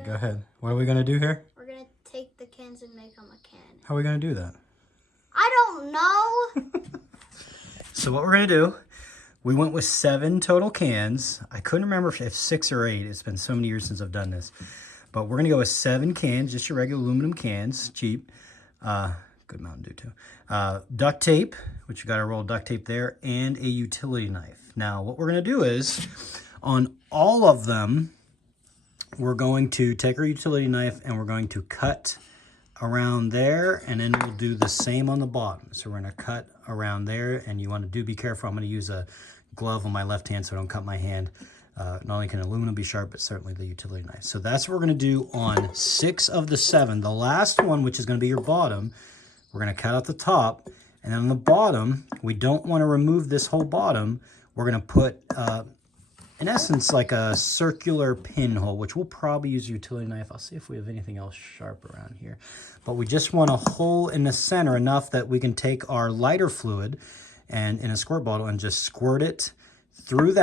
right, go ahead. What are we gonna do here? We're gonna take the cans and make them a can. How are we gonna do that? I don't know. So what we're gonna do, we went with 7 total cans. I couldn't remember if 6 or 8. It's been so many years since I've done this. But we're gonna go with 7 cans, just your regular aluminum cans, cheap. Good Mountain Dew too. Duct tape, which you got a roll of duct tape there, and a utility knife. Now, what we're gonna do is, on all of them, we're going to take our utility knife and we're going to cut around there, and then we'll do the same on the bottom. So we're gonna cut around there, and you wanna be careful. I'm gonna use a glove on my left hand so I don't cut my hand. Not only can aluminum be sharp, but certainly the utility knife. So that's what we're gonna do on 6 of the 7. The last one, which is gonna be your bottom, we're gonna cut out the top, and then on the bottom, we don't wanna remove this whole bottom. We're gonna put, in essence, like a circular pinhole, which we'll probably use a utility knife. I'll see if we have anything else sharp around here. But we just want a hole in the center enough that we can take our lighter fluid and in a squirt bottle and just squirt it through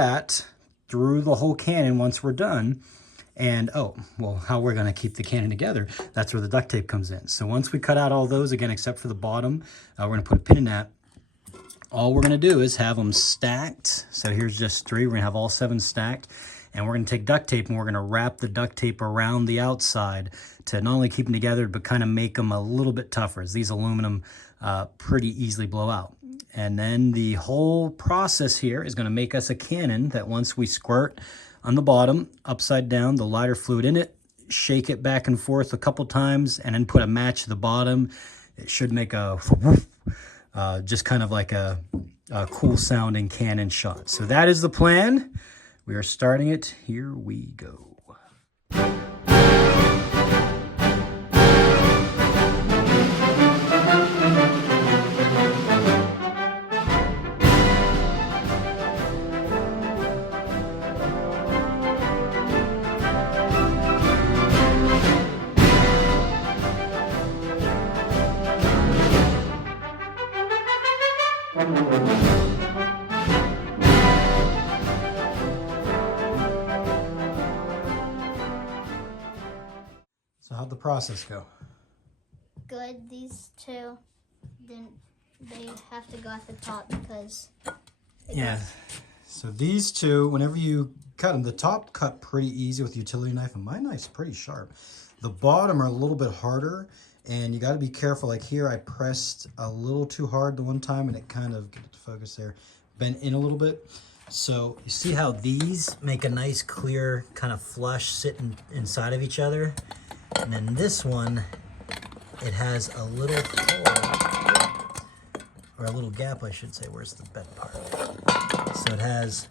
through the whole cannon once we're done. And, oh, well, how we're gonna keep the cannon together, that's where the duct tape comes in. So once we cut out all those, again, except for the bottom, we're gonna put a pin in that. All we're gonna do is have them stacked. So here's just 3, we're gonna have all 7 stacked. And we're gonna take duct tape and we're gonna wrap the duct tape around the outside to not only keep them together, but kind of make them a little bit tougher, as these aluminum pretty easily blow out. And then the whole process here is gonna make us a cannon that once we squirt on the bottom, upside down, the lighter fluid in it, shake it back and forth a couple times, and then put a match to the bottom. It should make a just kind of like a cool sounding cannon shot. So that is the plan. We are starting it. Here we go. So how'd the process go? Good. These 2, then they have to go at the top because. Yeah. So these 2, whenever you cut them, the top cut pretty easy with the utility knife, and my knife's pretty sharp. The bottom are a little bit harder, and you got to be careful. Like here, I pressed a little too hard the one time, and it kind of, get it to focus there, bent in a little bit. So you see how these make a nice clear kind of flush sitting inside of each other? And then this one, it has a little hole, or a little gap, I should say. Where's the bent part? So it has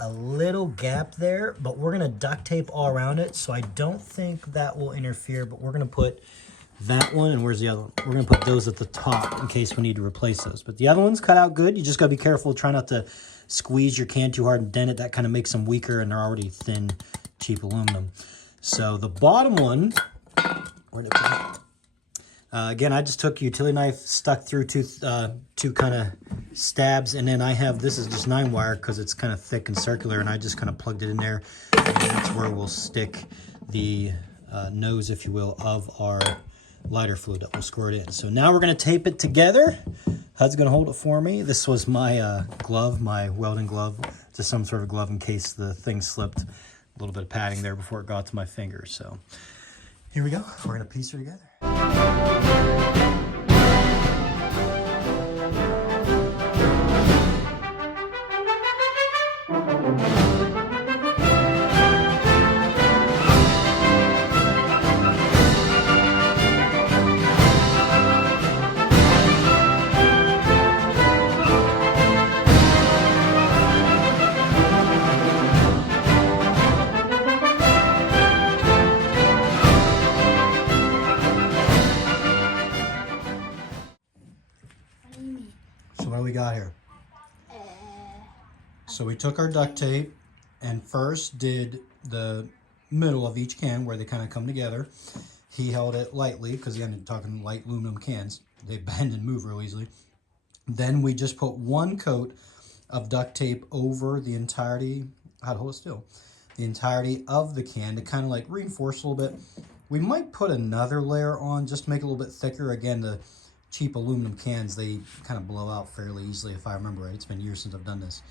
a little gap there, but we're gonna duct tape all around it, so I don't think that will interfere, but we're gonna put that one, and where's the other one? We're gonna put those at the top in case we need to replace those. But the other ones cut out good. You just gotta be careful, try not to squeeze your can too hard and dent it. That kind of makes them weaker, and they're already thin, cheap aluminum. So the bottom one, where did it put it? Again, I just took utility knife, stuck through 2 kind of stabs, and then I have, this is just 9 wire because it's kind of thick and circular, and I just kind of plugged it in there, and that's where we'll stick the nose, if you will, of our lighter fluid that we'll squirt in. So now we're going to tape it together. HUD's going to hold it for me. This was my glove, my welding glove, just some sort of glove in case the thing slipped. A little bit of padding there before it got to my fingers. So here we go. We're going to piece her together. What do we got here? So we took our duct tape and first did the middle of each can where they kind of come together. He held it lightly because again, I'm talking light aluminum cans. They bend and move real easily. Then we just put 1 coat of duct tape over the entirety, how to hold it still, the entirety of the can to kind of like reinforce a little bit. We might put another layer on just to make it a little bit thicker. Again, the cheap aluminum cans, they kind of blow out fairly easily if I remember right. It's been years since I've done this.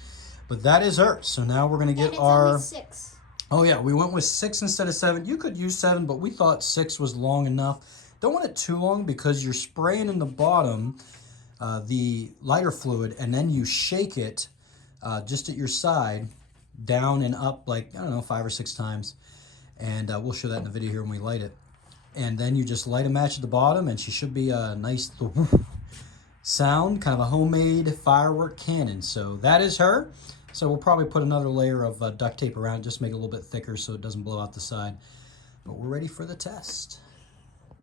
But that is her. So now we're going to get it's our... only 6. Oh yeah, we went with 6 instead of 7. You could use 7, but we thought 6 was long enough. Don't want it too long because you're spraying in the bottom the lighter fluid, and then you shake it just at your side, down and up like, I don't know, 5 or 6 times. And we'll show that in the video here when we light it. And then you just light a match at the bottom, and she should be a nice little sound, kind of a homemade firework cannon. So that is her. So we'll probably put another layer of duct tape around it, just make it a little bit thicker so it doesn't blow out the side. But we're ready for the test.